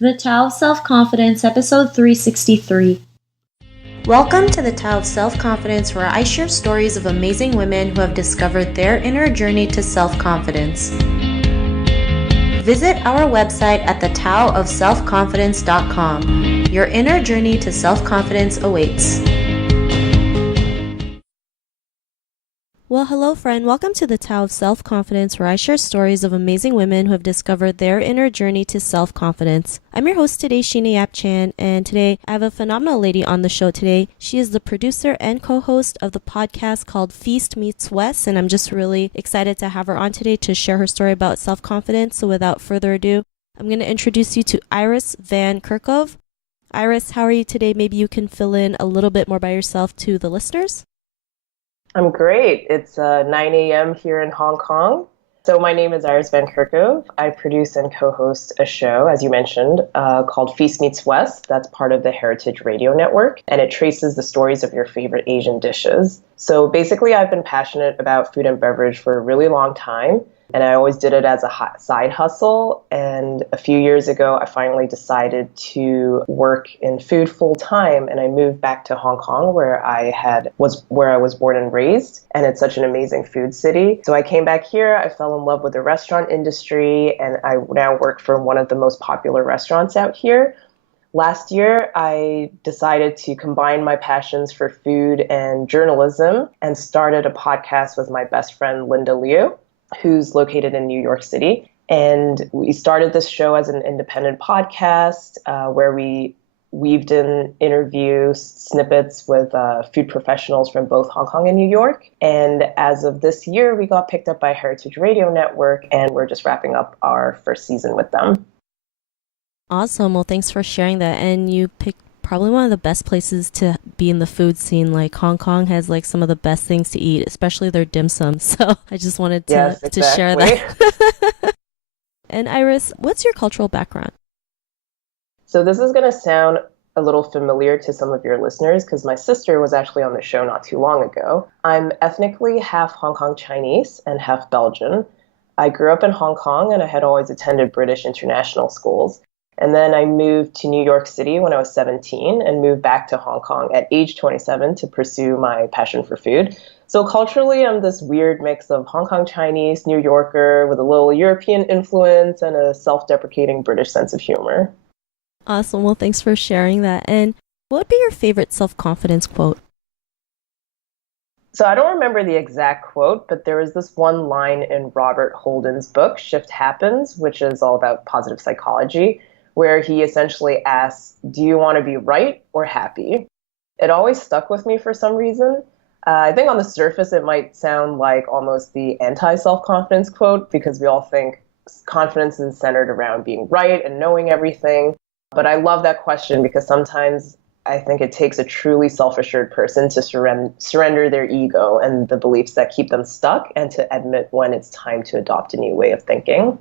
The Tao of Self-Confidence, episode 363. Welcome to the Tao of Self-Confidence, where I share stories of amazing women who have discovered their inner journey to self-confidence. Visit our website at thetaoofselfconfidence.com. Your inner journey to self-confidence awaits. Well, hello friend. Welcome to the Tao of Self-Confidence, where I share stories of amazing women who have discovered their inner journey to self-confidence. I'm your host today, Sheena Yap Chan, and today I have a phenomenal lady on the show today. She is the producer and co-host of the podcast called Feast Meets West, and I'm just really excited to have her on today to share her story about self-confidence. So without further ado, I'm going to introduce you to Iris Van Kerckhove. Iris, how are you today? Maybe you can fill in a little bit more by yourself to the listeners. I'm great. It's 9 a.m. here in Hong Kong. So my name is Iris Van Kerckhove. I produce and co-host a show, as you mentioned, called Feast Meets West. That's part of the Heritage Radio Network, and it traces the stories of your favorite Asian dishes. So basically, I've been passionate about food and beverage for a really long time, and I always did it as a side hustle. And a few years ago, I finally decided to work in food full time, and I moved back to Hong Kong, where I was born and raised, and it's such an amazing food city. So I came back here. I fell in love with the restaurant industry, and I now work for one of the most popular restaurants out here. Last year, I decided to combine my passions for food and journalism and started a podcast with my best friend, Linda Liu, who's located in New York City. And we started this show as an independent podcast where we weaved in interview snippets with food professionals from both Hong Kong and New York. And as of this year, we got picked up by Heritage Radio Network, and we're just wrapping up our first season with them. Awesome. Well, thanks for sharing that. And you picked probably one of the best places to be in the food scene. Like Hong Kong has like some of the best things to eat, especially their dim sum. So I just wanted to share that. And Iris, what's your cultural background? So this is going to sound a little familiar to some of your listeners because my sister was actually on the show not too long ago. I'm ethnically half Hong Kong Chinese and half Belgian. I grew up in Hong Kong and I had always attended British international schools. And then I moved to New York City when I was 17 and moved back to Hong Kong at age 27 to pursue my passion for food. So culturally, I'm this weird mix of Hong Kong Chinese, New Yorker with a little European influence and a self-deprecating British sense of humor. Awesome. Well, thanks for sharing that. And what would be your favorite self-confidence quote? So I don't remember the exact quote, but there was this one line in Robert Holden's book, Shift Happens, which is all about positive psychology, where he essentially asks, do you want to be right or happy? It always stuck with me for some reason. I think on the surface, it might sound like almost the anti-self-confidence quote because we all think confidence is centered around being right and knowing everything. But I love that question because sometimes I think it takes a truly self-assured person to surrender their ego and the beliefs that keep them stuck and to admit when it's time to adopt a new way of thinking.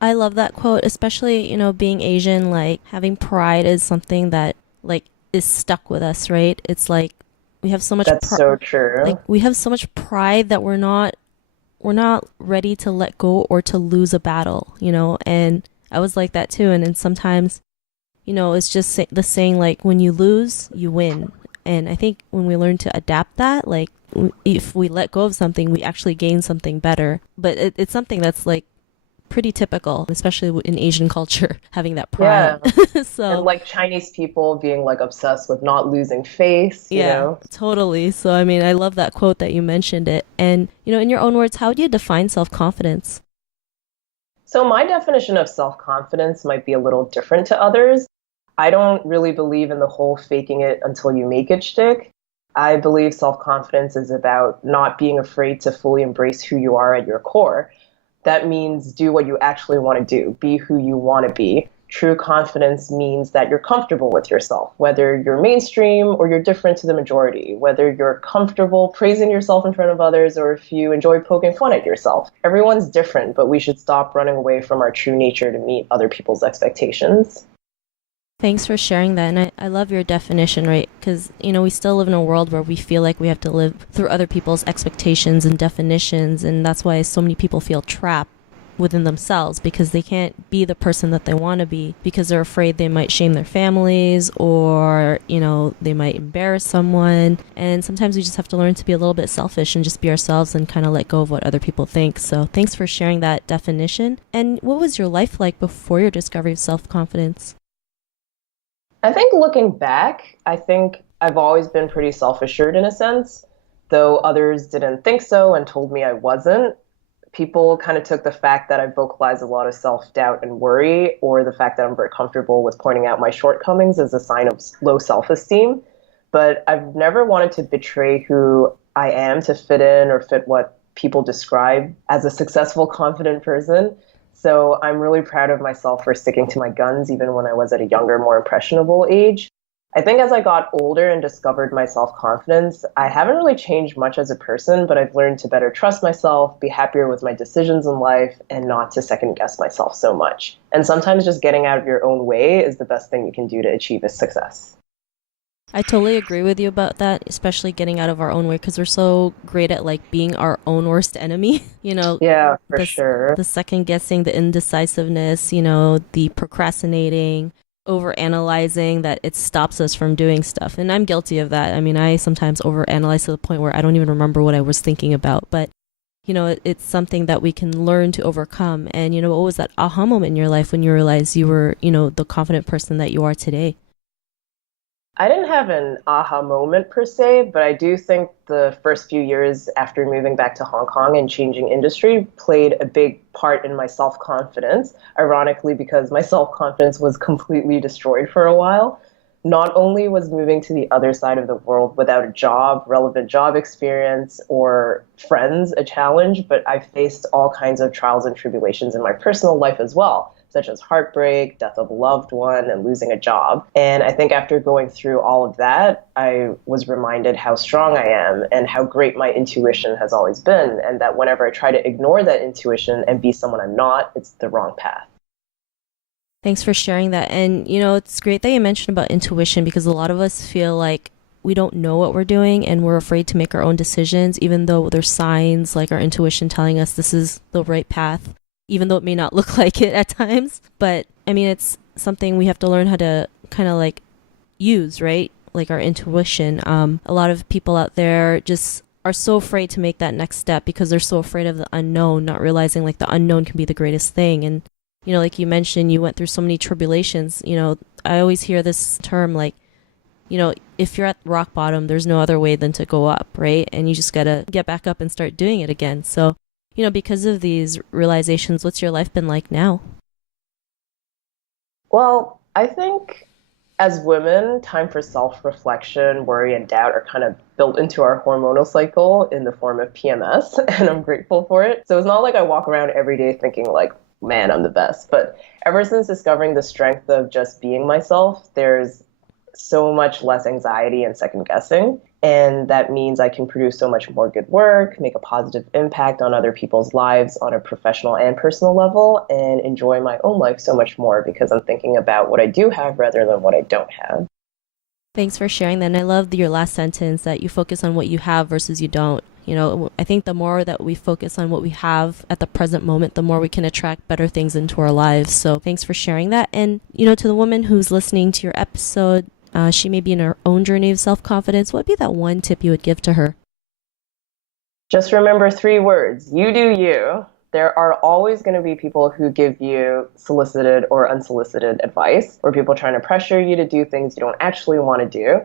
I love that quote, especially, being Asian, like having pride is something that like is stuck with us, right? It's like we have so much That's so true. Like we have so much pride that we're not ready to let go or to lose a battle, and I was like that too. And then sometimes, it's just the saying, like, when you lose, you win. And I think when we learn to adapt that, like if we let go of something, we actually gain something better. But it's something that's like pretty typical, especially in Asian culture, having that pride. Yeah. So, and like Chinese people being like obsessed with not losing face, you know? Totally. So, I mean, I love that quote that you mentioned it. And, in your own words, how do you define self-confidence? So my definition of self-confidence might be a little different to others. I don't really believe in the whole faking it until you make it shtick. I believe self-confidence is about not being afraid to fully embrace who you are at your core. That means do what you actually want to do, be who you want to be. True confidence means that you're comfortable with yourself, whether you're mainstream or you're different to the majority, whether you're comfortable praising yourself in front of others or if you enjoy poking fun at yourself. Everyone's different, but we should stop running away from our true nature to meet other people's expectations. Thanks for sharing that. And I love your definition, right? Because, we still live in a world where we feel like we have to live through other people's expectations and definitions. And that's why so many people feel trapped within themselves, because they can't be the person that they want to be because they're afraid they might shame their families, or, they might embarrass someone. And sometimes we just have to learn to be a little bit selfish and just be ourselves and kind of let go of what other people think. So thanks for sharing that definition. And what was your life like before your discovery of self-confidence? I think looking back, I think I've always been pretty self-assured in a sense, though others didn't think so and told me I wasn't. People kind of took the fact that I vocalize a lot of self-doubt and worry, or the fact that I'm very comfortable with pointing out my shortcomings, as a sign of low self-esteem. But I've never wanted to betray who I am to fit in or fit what people describe as a successful, confident person. So I'm really proud of myself for sticking to my guns even when I was at a younger, more impressionable age. I think as I got older and discovered my self-confidence, I haven't really changed much as a person, but I've learned to better trust myself, be happier with my decisions in life, and not to second guess myself so much. And sometimes just getting out of your own way is the best thing you can do to achieve a success. I totally agree with you about that, especially getting out of our own way, because we're so great at like being our own worst enemy. Yeah, for the, sure. the second guessing, the indecisiveness, the procrastinating, over analyzing, that it stops us from doing stuff. And I'm guilty of that. I mean, I sometimes over analyze to the point where I don't even remember what I was thinking about. But it's something that we can learn to overcome. And what was that aha moment in your life when you realized you were, the confident person that you are today? I didn't have an aha moment per se, but I do think the first few years after moving back to Hong Kong and changing industry played a big part in my self-confidence, ironically, because my self-confidence was completely destroyed for a while. Not only was moving to the other side of the world without a job, relevant job experience, or friends a challenge, but I faced all kinds of trials and tribulations in my personal life as well, such as heartbreak, death of a loved one, and losing a job. And I think after going through all of that, I was reminded how strong I am and how great my intuition has always been, and that whenever I try to ignore that intuition and be someone I'm not, it's the wrong path. Thanks for sharing that. And, it's great that you mentioned about intuition, because a lot of us feel like we don't know what we're doing and we're afraid to make our own decisions, even though there's signs like our intuition telling us this is the right path, even though it may not look like it at times. But I mean, it's something we have to learn how to kind of like use, right? Like our intuition. A lot of people out there just are so afraid to make that next step because they're so afraid of the unknown, not realizing like the unknown can be the greatest thing. And like you mentioned, you went through so many tribulations. I always hear this term like, if you're at rock bottom, there's no other way than to go up, right? And you just got to get back up and start doing it again. So, because of these realizations, what's your life been like now? Well, I think as women, time for self-reflection, worry, and doubt are kind of built into our hormonal cycle in the form of PMS, and I'm grateful for it. So it's not like I walk around every day thinking like, man, I'm the best. But ever since discovering the strength of just being myself, there's so much less anxiety and second guessing. And that means I can produce so much more good work, make a positive impact on other people's lives on a professional and personal level, and enjoy my own life so much more because I'm thinking about what I do have rather than what I don't have. Thanks for sharing that. And I love your last sentence, that you focus on what you have versus you don't. I think the more that we focus on what we have at the present moment, the more we can attract better things into our lives. So thanks for sharing that. And, to the woman who's listening to your episode, she may be in her own journey of self-confidence. What would be that one tip you would give to her? Just remember 3 words. You do you. There are always going to be people who give you solicited or unsolicited advice, or people trying to pressure you to do things you don't actually want to do.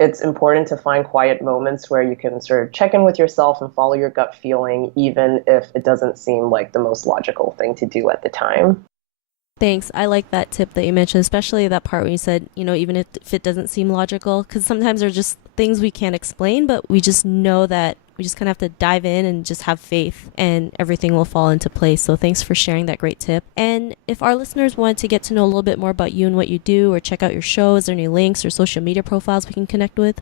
It's important to find quiet moments where you can sort of check in with yourself and follow your gut feeling, even if it doesn't seem like the most logical thing to do at the time. Thanks. I like that tip that you mentioned, especially that part when you said, even if it doesn't seem logical, because sometimes they're just things we can't explain, but we just know that we just kind of have to dive in and just have faith and everything will fall into place. So thanks for sharing that great tip. And if our listeners want to get to know a little bit more about you and what you do, or check out your shows, is there any links or social media profiles we can connect with?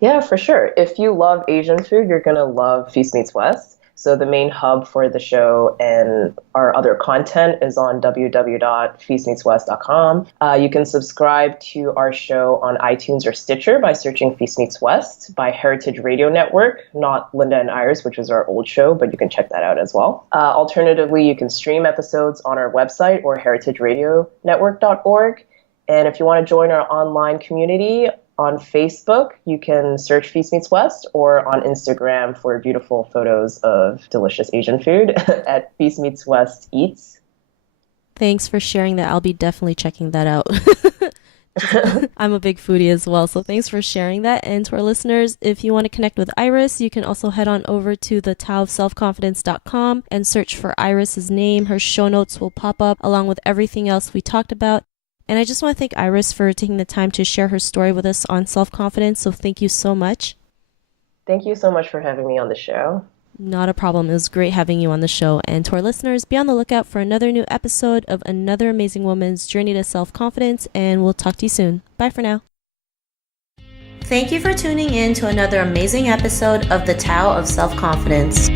Yeah, for sure. If you love Asian food, you're going to love Feast Meets West. So the main hub for the show and our other content is on www.feastmeetswest.com. You can subscribe to our show on iTunes or Stitcher by searching Feast Meets West, by Heritage Radio Network, not Linda and Iris, which is our old show, but you can check that out as well. Alternatively, you can stream episodes on our website or heritageradionetwork.org. And if you want to join our online community on Facebook, you can search Feast Meets West, or on Instagram for beautiful photos of delicious Asian food at Feast Meets West Eats. Thanks for sharing that. I'll be definitely checking that out. I'm a big foodie as well, so thanks for sharing that. And to our listeners, if you want to connect with Iris, you can also head on over to the taoofselfconfidence.com and search for Iris's name. Her show notes will pop up along with everything else we talked about. And I just want to thank Iris for taking the time to share her story with us on self-confidence, so thank you so much. Thank you so much for having me on the show. Not a problem. It was great having you on the show. And to our listeners, be on the lookout for another new episode of another amazing woman's journey to self-confidence, and we'll talk to you soon. Bye for now. Thank you for tuning in to another amazing episode of The Tao of Self-Confidence.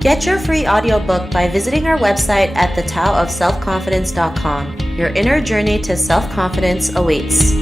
Get your free audiobook by visiting our website at thetaoofselfconfidence.com. Your inner journey to self-confidence awaits.